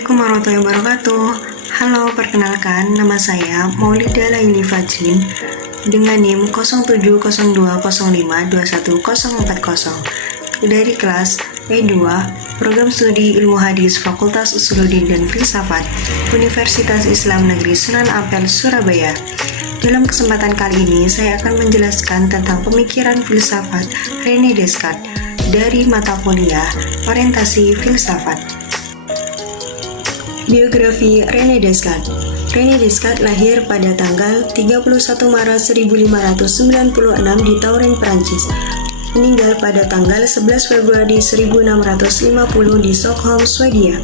Assalamualaikum warahmatullahi wabarakatuh. Halo, perkenalkan nama saya Maulida Laili Fajrin dengan NIM 0702052140 dari kelas E2 Program Studi Ilmu Hadis Fakultas Usuluddin dan Filsafat Universitas Islam Negeri Sunan Ampel, Surabaya. Dalam kesempatan kali ini saya akan menjelaskan tentang pemikiran filsafat René Descartes dari mata kuliah Orientasi Filsafat. Biografi René Descartes. René Descartes lahir pada tanggal 31 Maret 1596 di Touraine, Prancis. Meninggal pada tanggal 11 Februari 1650 di Stockholm, Swedia.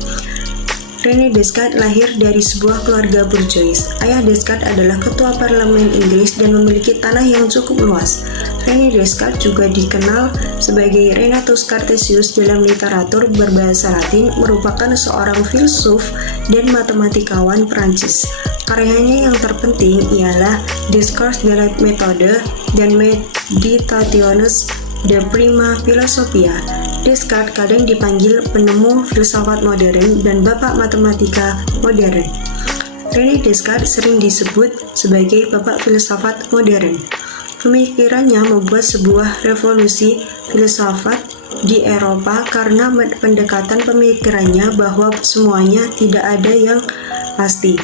René Descartes lahir dari sebuah keluarga bourgeois. Ayah Descartes adalah ketua parlemen Inggris dan memiliki tanah yang cukup luas. René Descartes juga dikenal sebagai Renatus Cartesius dalam literatur berbahasa Latin, merupakan seorang filsuf dan matematikawan Prancis. Karyanya yang terpenting ialah Discours de la Méthode dan Meditationes de Prima Philosophia. Descartes kadang dipanggil penemu filsafat modern dan bapak matematika modern. René Descartes sering disebut sebagai bapak filsafat modern. Pemikirannya membuat sebuah revolusi filsafat di Eropa karena pendekatan pemikirannya bahwa semuanya tidak ada yang pasti,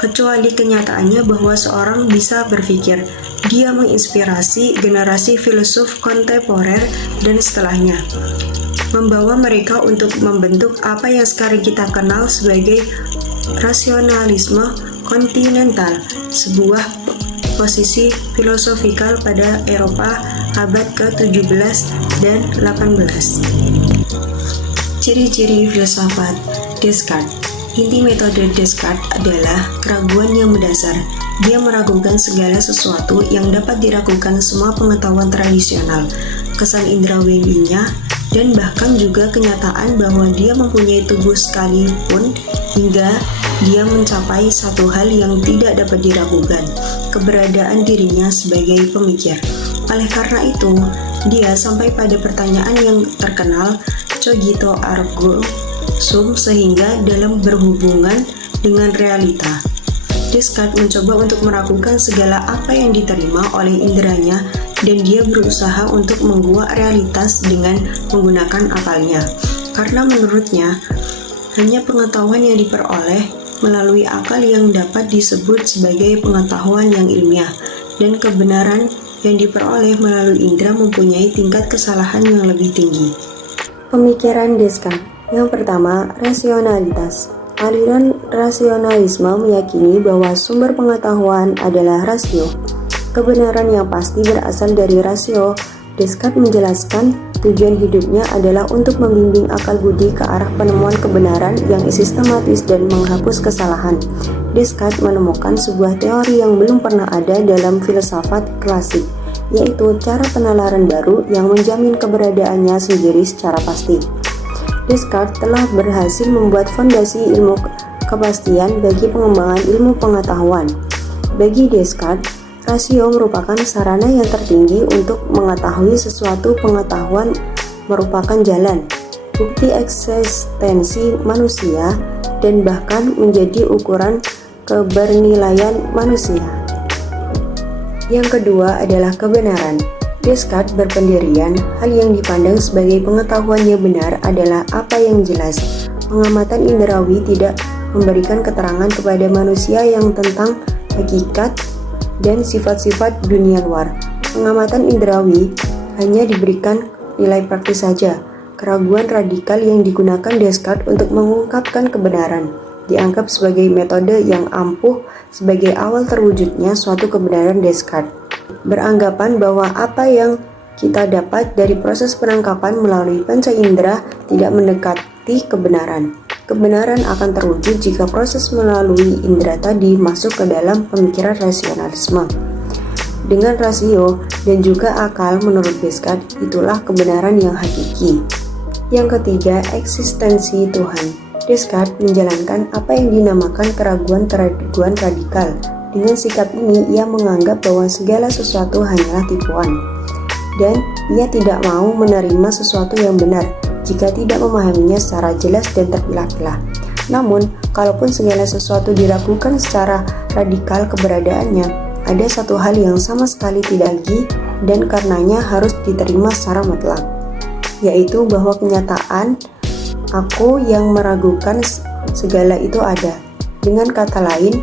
kecuali kenyataannya bahwa seorang bisa berpikir. Dia menginspirasi generasi filsuf kontemporer dan setelahnya, membawa mereka untuk membentuk apa yang sekarang kita kenal sebagai rasionalisme kontinental, sebuah posisi filosofikal pada Eropa abad ke-17 dan 18. Ciri-ciri filsafat Descartes. Inti metode Descartes adalah keraguan yang mendasar. Dia meragukan segala sesuatu yang dapat diragukan semua pengetahuan tradisional, kesan indrawinya, dan bahkan juga kenyataan bahwa dia mempunyai tubuh sekalipun, hingga dia mencapai satu hal yang tidak dapat diragukan, keberadaan dirinya sebagai pemikir. Oleh karena itu, dia sampai pada pertanyaan yang terkenal, cogito ergo sum, sehingga dalam berhubungan dengan realita, Descartes mencoba untuk meragukan segala apa yang diterima oleh inderanya, dan dia berusaha untuk menguak realitas dengan menggunakan akalnya. Karena menurutnya, hanya pengetahuan yang diperoleh melalui akal yang dapat disebut sebagai pengetahuan yang ilmiah, dan kebenaran yang diperoleh melalui indera mempunyai tingkat kesalahan yang lebih tinggi. Pemikiran Descartes. Yang pertama, rasionalitas. Aliran rasionalisme meyakini bahwa sumber pengetahuan adalah rasio. Kebenaran yang pasti berasal dari rasio. Descartes menjelaskan tujuan hidupnya adalah untuk membimbing akal budi ke arah penemuan kebenaran yang sistematis dan menghapus kesalahan. Descartes menemukan sebuah teori yang belum pernah ada dalam filsafat klasik, yaitu cara penalaran baru yang menjamin keberadaannya sendiri secara pasti. Descartes telah berhasil membuat fondasi ilmu kepastian bagi pengembangan ilmu pengetahuan. Bagi Descartes, rasio merupakan sarana yang tertinggi untuk mengetahui sesuatu. Pengetahuan merupakan jalan, bukti eksistensi manusia, dan bahkan menjadi ukuran kebernilaian manusia. Yang kedua adalah kebenaran. Descartes berpendirian, hal yang dipandang sebagai pengetahuan yang benar adalah apa yang jelas. Pengamatan indrawi tidak memberikan keterangan kepada manusia yang tentang hakikat dan sifat-sifat dunia luar. Pengamatan indrawi hanya diberikan nilai praktis saja. Keraguan radikal yang digunakan Descartes untuk mengungkapkan kebenaran dianggap sebagai metode yang ampuh sebagai awal terwujudnya suatu kebenaran. Descartes beranggapan bahwa apa yang kita dapat dari proses penangkapan melalui panca indera tidak mendekati kebenaran. Kebenaran akan terwujud jika proses melalui indera tadi masuk ke dalam pemikiran rasionalisme. Dengan rasio dan juga akal, menurut Descartes, itulah kebenaran yang hakiki. Yang ketiga, eksistensi Tuhan. Descartes menjalankan apa yang dinamakan keraguan-keraguan radikal. Dengan sikap ini, ia menganggap bahwa segala sesuatu hanyalah tipuan, dan ia tidak mau menerima sesuatu yang benar jika tidak memahaminya secara jelas dan terpilah-pilah. Namun, kalaupun segala sesuatu diragukan secara radikal keberadaannya, ada satu hal yang sama sekali tidak lagi dan karenanya harus diterima secara mutlak, yaitu bahwa kenyataan aku yang meragukan segala itu ada. Dengan kata lain,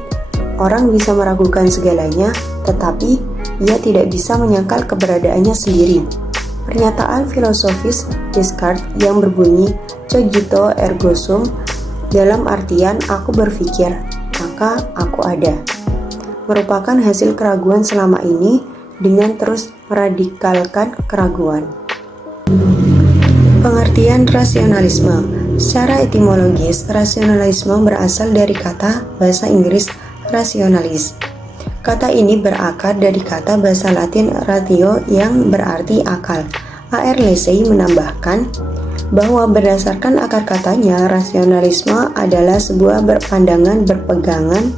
orang bisa meragukan segalanya, tetapi ia tidak bisa menyangkal keberadaannya sendiri. Pernyataan filosofis Descartes yang berbunyi cogito ergo sum dalam artian aku berpikir, maka aku ada, merupakan hasil keraguan selama ini dengan terus meradikalkan keraguan. Pengertian rasionalisme. Secara etimologis, rasionalisme berasal dari kata bahasa Inggris rationalis. Kata ini berakar dari kata bahasa Latin ratio yang berarti akal. A.R. Leasey menambahkan bahwa berdasarkan akar katanya, rasionalisme adalah sebuah pandangan berpegangan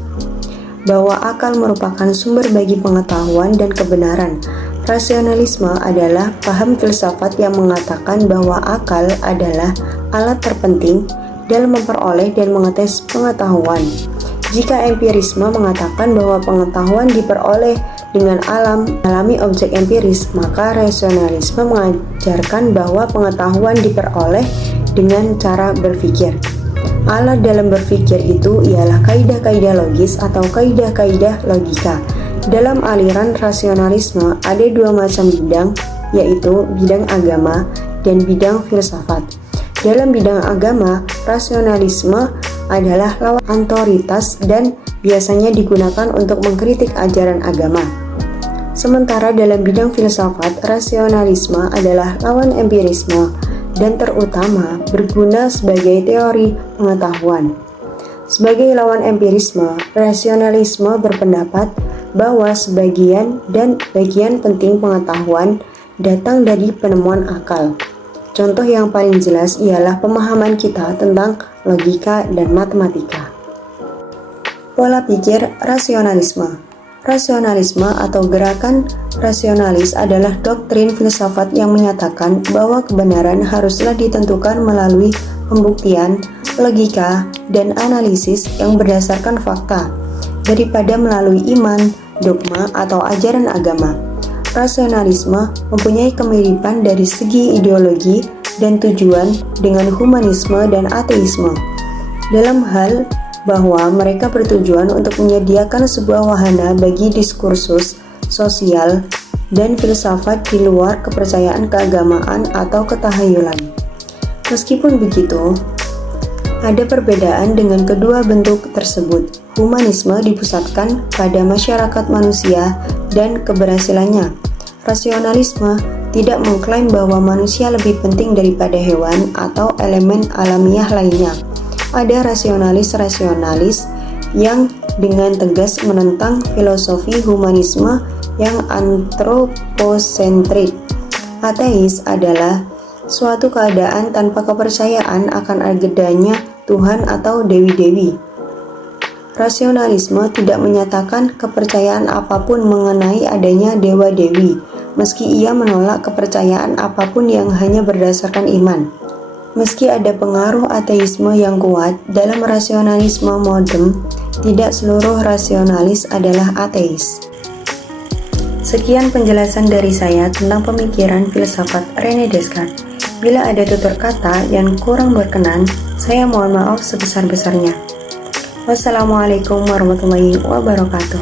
bahwa akal merupakan sumber bagi pengetahuan dan kebenaran. Rasionalisme adalah paham filsafat yang mengatakan bahwa akal adalah alat terpenting dalam memperoleh dan mengetes pengetahuan. Jika empirisme mengatakan bahwa pengetahuan diperoleh dengan alami objek empiris, maka rasionalisme mengajarkan bahwa pengetahuan diperoleh dengan cara berpikir. Alat dalam berpikir itu ialah kaidah-kaidah logis atau kaidah-kaidah logika. Dalam aliran rasionalisme ada dua macam bidang, yaitu bidang agama dan bidang filsafat. Dalam bidang agama, rasionalisme adalah lawan otoritas dan biasanya digunakan untuk mengkritik ajaran agama. Sementara dalam bidang filsafat, rasionalisme adalah lawan empirisme dan terutama berguna sebagai teori pengetahuan. Sebagai lawan empirisme, rasionalisme berpendapat bahwa sebagian dan bagian penting pengetahuan datang dari penemuan akal. Contoh yang paling jelas ialah pemahaman kita tentang logika dan matematika. Pola pikir rasionalisme. Rasionalisme atau gerakan rasionalis adalah doktrin filsafat yang menyatakan bahwa kebenaran haruslah ditentukan melalui pembuktian, logika, dan analisis yang berdasarkan fakta, daripada melalui iman, dogma, atau ajaran agama. Rasionalisme mempunyai kemiripan dari segi ideologi dan tujuan dengan humanisme dan ateisme, dalam hal bahwa mereka bertujuan untuk menyediakan sebuah wahana bagi diskursus sosial dan filsafat di luar kepercayaan keagamaan atau ketahayulan. Meskipun begitu, ada perbedaan dengan kedua bentuk tersebut. Humanisme dipusatkan pada masyarakat manusia dan keberhasilannya. Rasionalisme tidak mengklaim bahwa manusia lebih penting daripada hewan atau elemen alamiah lainnya. Ada rasionalis yang dengan tegas menentang filosofi humanisme yang antroposentrik. Ateis adalah suatu keadaan tanpa kepercayaan akan adanya Tuhan atau dewi-dewi. Rasionalisme tidak menyatakan kepercayaan apapun mengenai adanya dewa-dewi, meski ia menolak kepercayaan apapun yang hanya berdasarkan iman. Meski ada pengaruh ateisme yang kuat dalam rasionalisme modern, tidak seluruh rasionalis adalah ateis. Sekian penjelasan dari saya tentang pemikiran filsafat René Descartes. Bila ada tutur kata yang kurang berkenan, saya mohon maaf sebesar-besarnya. Wassalamualaikum warahmatullahi wabarakatuh.